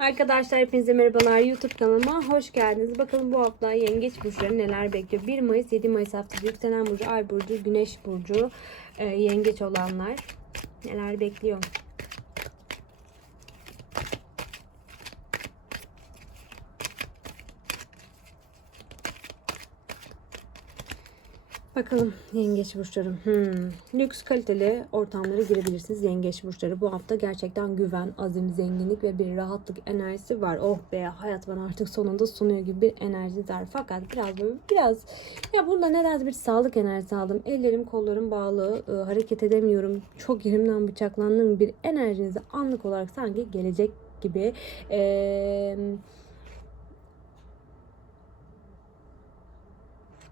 Arkadaşlar hepinize merhabalar. YouTube kanalıma hoş geldiniz. Bakalım bu hafta yengeç burçları neler bekliyor. 1 Mayıs 7 Mayıs haftası yükselen burcu, ay burcu, güneş burcu, e, yengeç olanlar neler bekliyor. Bakalım yengeç burçları. Hmm. Lüks kaliteli ortamlara girebilirsiniz yengeç burçları. Bu hafta gerçekten güven, azim, zenginlik ve bir rahatlık enerjisi var. Oh be hayat bana artık sonunda sunuyor gibi bir enerji var. Fakat biraz böyle biraz ya burada nedense bir sağlık enerjisi aldım. Ellerim kollarım bağlı e, hareket edemiyorum. Çok yerimden bıçaklandığım bir enerjinizi anlık olarak sanki gelecek gibi. Eee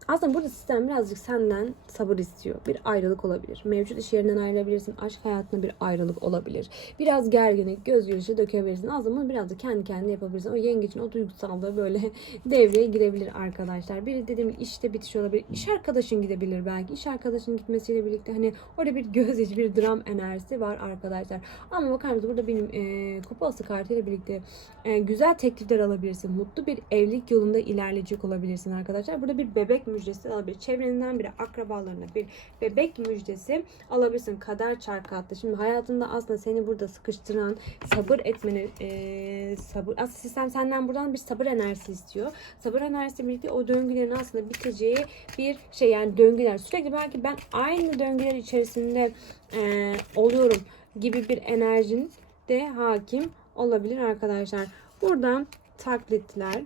Aslında burada sistem birazcık senden sabır istiyor. Bir ayrılık olabilir. Mevcut iş yerinden ayrılabilirsin. Aşk hayatında bir ayrılık olabilir. Biraz gerginlik, gözyaşı dökebilirsin. Aslında bunu biraz da kendi kendine yapabilirsin. O yengecin o duygusallığı böyle devreye girebilir arkadaşlar. Biri dediğim gibi işte bitiş olabilir. İş arkadaşın gidebilir belki. İş arkadaşın gitmesiyle birlikte hani orada bir gözyaşı, bir dram enerjisi var arkadaşlar. Ama bakar mısınız burada benim e, kupası kartıyla birlikte e, güzel teklifler alabilirsin. Mutlu bir evlilik yolunda ilerleyecek olabilirsin arkadaşlar. Burada bir bebek müjdesi alabilir. Çevreninden biri akrabalarına bir bebek müjdesi alabilirsin. Kader çarkı attı. Şimdi hayatında aslında seni burada sıkıştıran sabır etmeni e, sabır aslında sistem senden buradan bir sabır enerjisi istiyor. Sabır enerjisiyle birlikte o döngülerin aslında biteceği bir şey yani döngüler. Sürekli belki ben aynı döngüler içerisinde e, oluyorum gibi bir enerjin de hakim olabilir arkadaşlar. Buradan taklitler,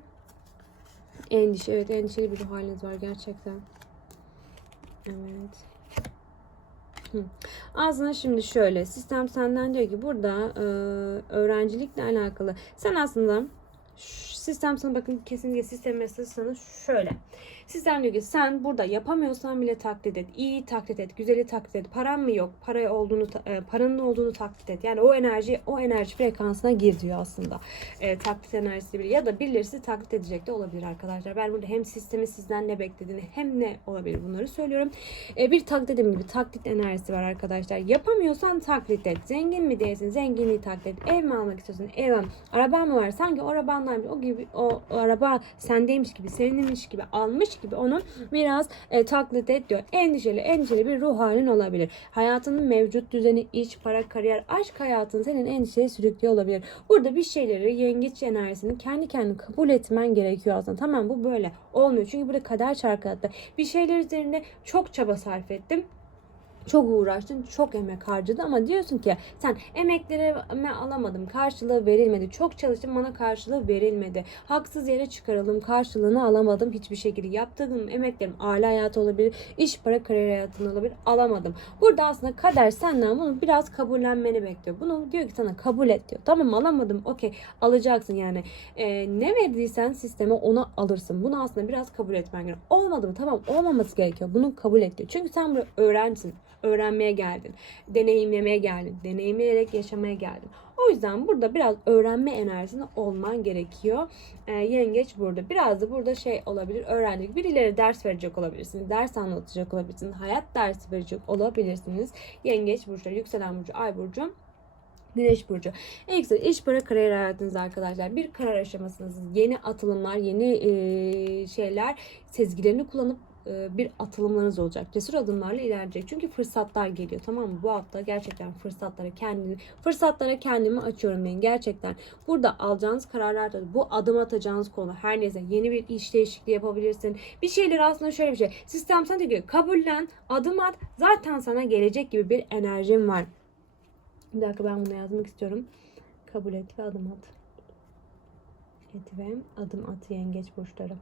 endişe, evet endişeli bir ruh haliniz var gerçekten. Evet. Hı. Aslında şimdi şöyle sistem senden diyor ki burada e, öğrencilikle alakalı sen aslında sistem sana bakın kesinlikle sistem mesajı şöyle. Sistem diyor ki sen burada yapamıyorsan bile taklit et. İyi taklit et, güzeli taklit et. Paran mı yok? Para olduğunu, e, paranın olduğunu taklit et. Yani o enerji, o enerji frekansına gir diyor aslında. E, taklit enerjisi bir ya da birileri taklit edecek de olabilir arkadaşlar. Ben burada hem sistemi sizden ne beklediğini hem ne olabilir bunları söylüyorum. E, bir taklit dediğim gibi taklit enerjisi var arkadaşlar. Yapamıyorsan taklit et. Zengin mi değilsin? Zenginliği taklit et. Ev mi almak istiyorsun? Ev al. Araban mı var? Sanki o arabandan o gibi o, o araba sendeymiş gibi, seninmiş gibi almış gibi onu biraz e, taklit et diyor. Endişeli, endişeli bir ruh halin olabilir. Hayatının mevcut düzeni, iş, para, kariyer, aşk hayatın senin endişeye sürüklüyor olabilir. Burada bir şeyleri yengeç enerjisini kendi kendine kabul etmen gerekiyor aslında. Tamam bu böyle olmuyor. Çünkü burada kader çarkı. Bir şeyler üzerinde çok çaba sarf ettim çok uğraştın, çok emek harcadın ama diyorsun ki sen emeklerime alamadım, karşılığı verilmedi. Çok çalıştım bana karşılığı verilmedi. Haksız yere çıkaralım, karşılığını alamadım hiçbir şekilde. Yaptığım emeklerim aile hayatı olabilir, iş para kariyer hayatında olabilir, alamadım. Burada aslında kader senden bunu biraz kabullenmeni bekliyor. Bunu diyor ki sana kabul et diyor. Tamam alamadım, okey alacaksın yani. Ee, ne verdiysen sisteme onu alırsın. Bunu aslında biraz kabul etmen gerekiyor. Olmadı mı? Tamam olmaması gerekiyor. Bunu kabul et diyor. Çünkü sen buraya öğrencisin öğrenmeye geldin. Deneyimlemeye geldin. Deneyimleyerek yaşamaya geldin. O yüzden burada biraz öğrenme enerjisinde olman gerekiyor. Ee, yengeç burada. Biraz da burada şey olabilir. Öğrencilik. Birileri ders verecek olabilirsiniz. Ders anlatacak olabilirsiniz. Hayat dersi verecek olabilirsiniz. Yengeç burçları, yükselen burcu, ay burcu. Güneş burcu. Ekstra iş para kariyer hayatınız arkadaşlar. Bir karar aşamasınız. Yeni atılımlar, yeni e, şeyler, sezgilerini kullanıp e, bir atılımlarınız olacak. Cesur adımlarla ilerleyecek. Çünkü fırsatlar geliyor. Tamam mı? Bu hafta gerçekten fırsatlara kendini fırsatlara kendimi açıyorum ben gerçekten. Burada alacağınız kararlar da bu adım atacağınız konu her neyse yeni bir iş değişikliği yapabilirsin. Bir şeyler aslında şöyle bir şey. Sistem sana diyor kabullen, adım at. Zaten sana gelecek gibi bir enerjim var. Bir dakika ben bunu yazmak istiyorum. Kabul et ve adım at. Et ve adım at yengeç burçları.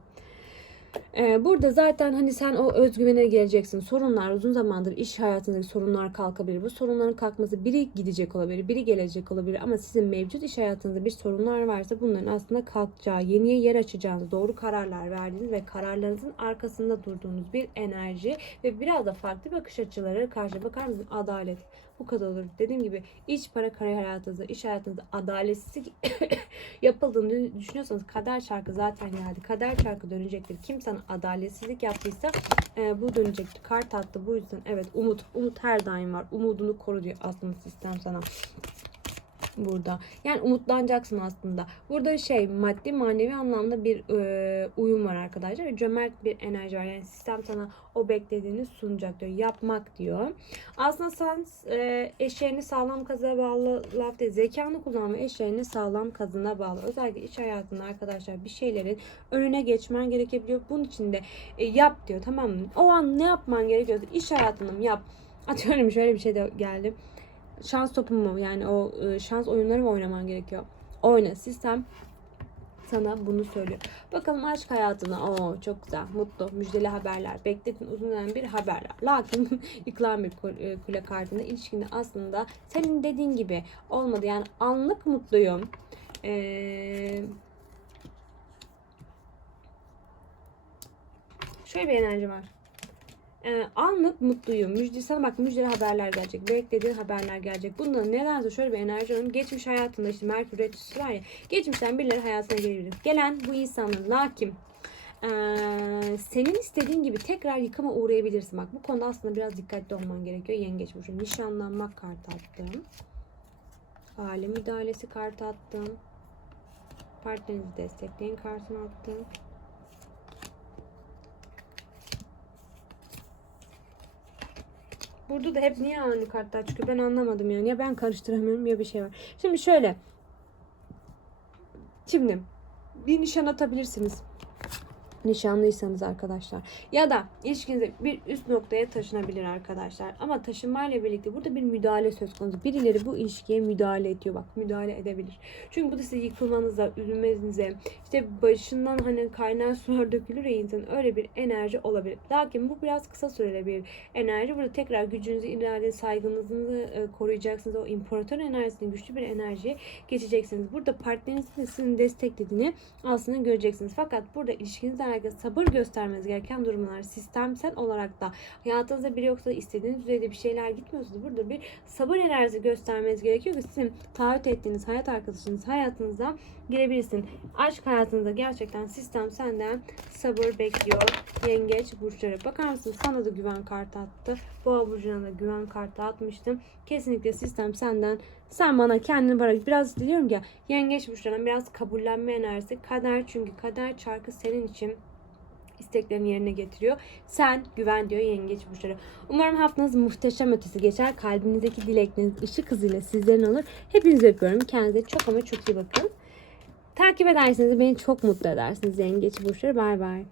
Ee, burada zaten hani sen o özgüvene geleceksin. Sorunlar uzun zamandır iş hayatındaki sorunlar kalkabilir. Bu sorunların kalkması biri gidecek olabilir, biri gelecek olabilir. Ama sizin mevcut iş hayatınızda bir sorunlar varsa bunların aslında kalkacağı, yeniye yer açacağınız, doğru kararlar verdiğiniz ve kararlarınızın arkasında durduğunuz bir enerji ve biraz da farklı bakış açıları karşı bakar mısın? Adalet. Bu kadar olur. Dediğim gibi iç para kariyer hayatınızda, iş hayatınızda adaletsizlik yapıldığını düşünüyorsanız kader çarkı zaten geldi. Kader çarkı dönecektir. Kim sana adaletsizlik yaptıysa e, bu dönecektir. Kart attı bu yüzden evet umut. Umut her daim var. Umudunu koru diyor aslında sistem sana. Burada. Yani umutlanacaksın aslında. Burada şey maddi manevi anlamda bir e, uyum var arkadaşlar. Cömert bir enerji var. Yani sistem sana o beklediğini sunacak diyor. Yapmak diyor. Aslında sen e, eşeğini sağlam kazığa bağlı laf değil. Zekanı kullan ve eşeğini sağlam kazına bağlı. Özellikle iş hayatında arkadaşlar bir şeylerin önüne geçmen gerekebiliyor. Bunun için de e, yap diyor tamam mı? O an ne yapman gerekiyorsa iş hayatında mı yap. Atıyorum şöyle bir şey de geldi. Şans topu mu yani o e, şans oyunları mı oynaman gerekiyor? Oyna. Sistem sana bunu söylüyor. Bakalım aşk hayatına. Oo çok güzel. Mutlu. Müjdeli haberler. Beklediğin uzun dönem bir haberler. Lakin yıkılan bir e, kule kartında ilişkinde aslında senin dediğin gibi olmadı. Yani anlık mutluyum. Ee, şöyle bir enerji var. Ee, anlık mutluyum. Müjde sana bak müjdeli haberler gelecek. Beklediğin haberler gelecek. Bunda nedense şöyle bir enerji alıyorum. Geçmiş hayatında işte Merkür Retrosu var ya. Geçmişten birileri hayatına gelebilir. Gelen bu insanın lakin ee, senin istediğin gibi tekrar yıkıma uğrayabilirsin. Bak bu konuda aslında biraz dikkatli olman gerekiyor. Yengeç burcu. Nişanlanmak kartı attım. Aile müdahalesi kartı attım. Partnerinizi destekleyin kartını attım. Burada da hep niye aynı kartlar çıkıyor ben anlamadım yani. Ya ben karıştıramıyorum ya bir şey var. Şimdi şöyle. Şimdi bir nişan atabilirsiniz. Nişanlıysanız arkadaşlar. Ya da ilişkinize bir üst noktaya taşınabilir arkadaşlar. Ama taşınmayla birlikte burada bir müdahale söz konusu. Birileri bu ilişkiye müdahale ediyor. Bak müdahale edebilir. Çünkü bu da size yıkılmanıza, üzülmenize, işte başından hani kaynar sular dökülür ya insan öyle bir enerji olabilir. Lakin bu biraz kısa süreli bir enerji. Burada tekrar gücünüzü, irade, saygınızı e, koruyacaksınız. O imparator enerjisini, güçlü bir enerjiye geçeceksiniz. Burada partnerinizin sizin desteklediğini aslında göreceksiniz. Fakat burada ilişkinizle alakalı sabır göstermeniz gereken durumlar sistemsel olarak da hayatınızda biri yoksa istediğiniz düzeyde bir şeyler gitmiyorsa burada bir sabır enerjisi göstermeniz gerekiyor ki sizin taahhüt ettiğiniz hayat arkadaşınız hayatınıza girebilirsin. Aşk hayatınızda gerçekten sistem senden sabır bekliyor. Yengeç burçları. Bakar mısın sana da güven kartı attı. Boğa burcuna da güven kartı atmıştım. Kesinlikle sistem senden sen bana kendini bırak. Biraz diliyorum ki yengeç burçlarına biraz kabullenme enerjisi. Kader çünkü kader çarkı senin için isteklerini yerine getiriyor. Sen güven diyor yengeç burçları. Umarım haftanız muhteşem ötesi geçer. Kalbinizdeki dilekleriniz ışık hızıyla sizlerin olur. Hepinizi öpüyorum. Kendinize çok ama çok iyi bakın. Takip ederseniz beni çok mutlu edersiniz yengeç burçları. Bay bay.